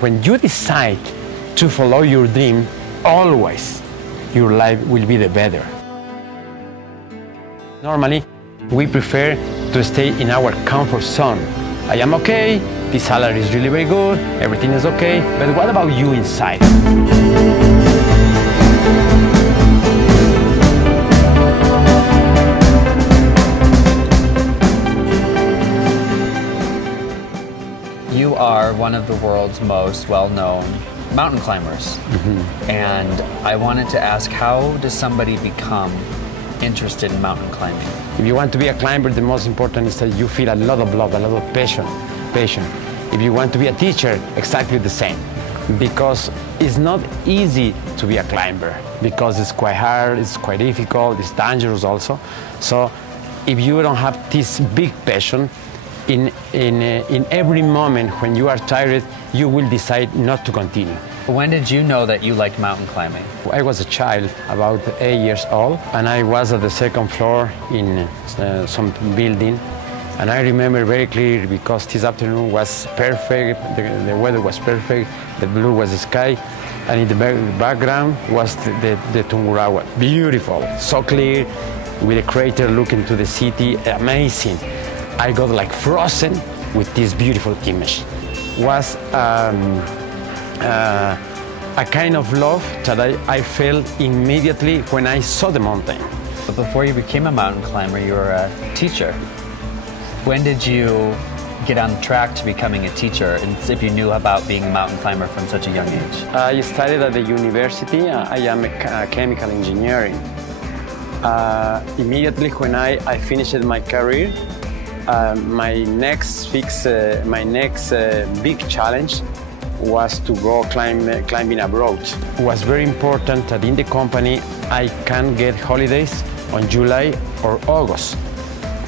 When you decide to follow your dream, always your life will be the better. Normally, we prefer to stay in our comfort zone. I am okay, the salary is really very good, everything is okay, but what about you inside? You are one of the world's most well-known mountain climbers. And I wanted to ask, how does somebody become interested in mountain climbing? If you want to be a climber, the most important is that you feel a lot of love, a lot of passion. If you want to be a teacher, exactly the same. Because it's not easy to be a climber, because it's quite hard, it's quite difficult, it's dangerous also. So if you don't have this big passion, in every moment when you are tired, you will decide not to continue. When did you know that you liked mountain climbing? I was a child, about 8 years old, and I was at the second floor in some building. And I remember very clearly because this afternoon was perfect, the weather was perfect, the blue was the sky, and in the background was the Tungurahua. Beautiful, so clear, with a crater looking to the city, amazing. I got like frozen with this beautiful image. Was a kind of love that I felt immediately when I saw the mountain. But before you became a mountain climber, you were a teacher. When did you get on track to becoming a teacher, and if you knew about being a mountain climber from such a young age? I studied at the university. I am a chemical engineering. Immediately when I finished my career, my next big challenge was to go climbing abroad. It was very important that in the company I can get holidays on July or August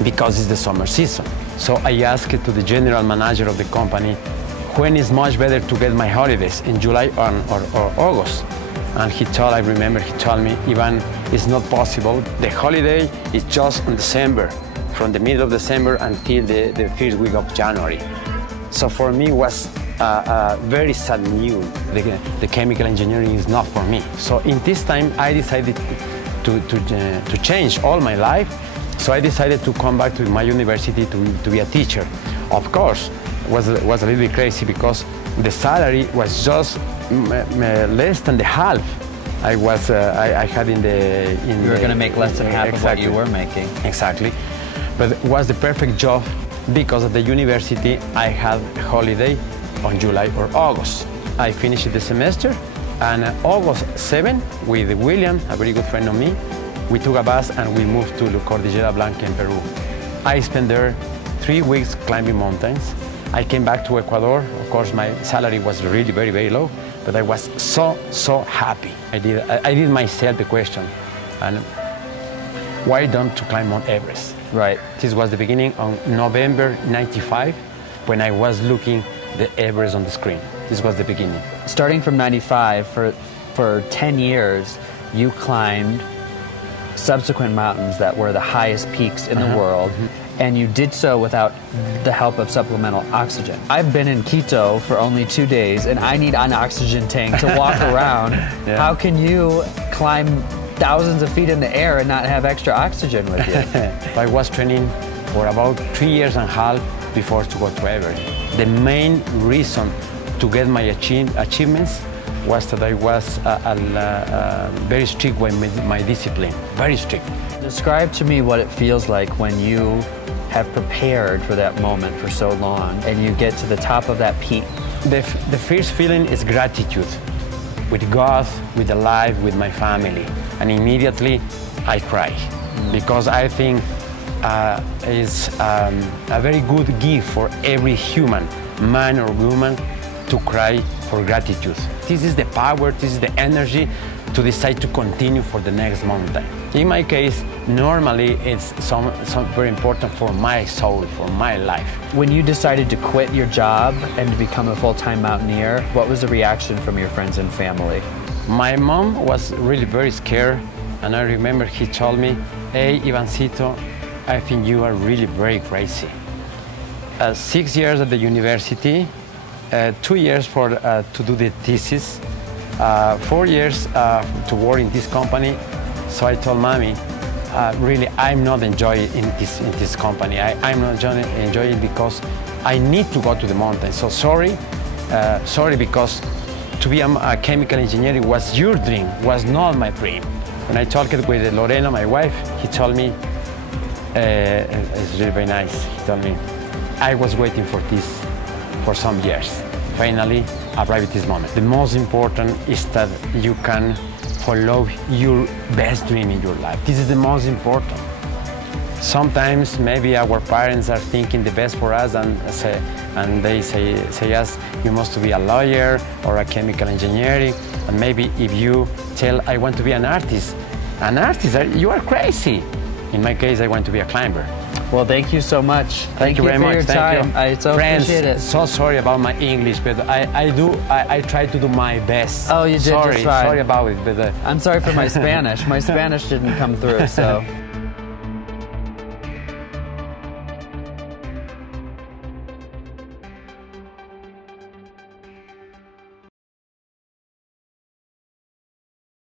because it's the summer season. So I asked to the general manager of the company when is much better to get my holidays, in July or August. And I remember he told me, Ivan, it's not possible. The holiday is just in December, from the middle of December until the first week of January. So for me it was very sad news. The chemical engineering is not for me. So in this time I decided to change all my life. So I decided to come back to my university to be a teacher. Of course, it was a little bit crazy because the salary was just less than the half I had in the... You were going to make less than half of what you were making. Exactly. But it was the perfect job because at the university I had a holiday on July or August. I finished the semester, and August 7, with William, a very good friend of me, we took a bus and we moved to La Cordillera Blanca in Peru. I spent there 3 weeks climbing mountains. I came back to Ecuador. Of course, my salary was really very, very low, but I was so happy. I did myself the question, and why don't you climb Mount Everest? Right. This was the beginning of November '95, when I was looking the Everest on the screen. This was the beginning. Starting from '95, for 10 years, you climbed subsequent mountains that were the highest peaks in the world, and you did so without the help of supplemental oxygen. I've been in Quito for only 2 days, and I need an oxygen tank to walk around. Yeah. How can you climb thousands of feet in the air and not have extra oxygen with you? I was training for about 3 years and a half before to go to Everest. The main reason to get my achievements was that I was very strict with my discipline, very strict. Describe to me what it feels like when you have prepared for that moment for so long and you get to the top of that peak. The first feeling is gratitude with God, with the life, with my family. And immediately I cry because I think it's a very good gift for every human, man or woman, to cry for gratitude. This is the power, this is the energy to decide to continue for the next mountain. In my case, normally it's some very important for my soul, for my life. When you decided to quit your job and to become a full-time mountaineer, what was the reaction from your friends and family? My mom was really very scared, and I remember he told me, "Hey, Ivancito, I think you are really very crazy." 6 years at the university, 2 years to do the thesis, 4 years to work in this company. So I told Mommy, really, I'm not enjoying in this company. I'm not enjoying it because I need to go to the mountains. So sorry because to be a chemical engineer was your dream, was not my dream. When I talked with Lorena, my wife, he told me, it's really very nice. He told me, I was waiting for this for some years. Finally, arrived at this moment. The most important is that you can follow your best dream in your life. This is the most important. Sometimes maybe our parents are thinking the best for us and they say us, you must be a lawyer or a chemical engineering. And maybe if you tell, I want to be an artist, you are crazy. In my case, I want to be a climber. Well, thank you so much. Thank you very much. Your thank time. you. I so Friends, appreciate it. So sorry about my English, but I try to do my best. Oh, you did sorry, just fine. Sorry about it, but I'm sorry for my Spanish. My Spanish didn't come through, so.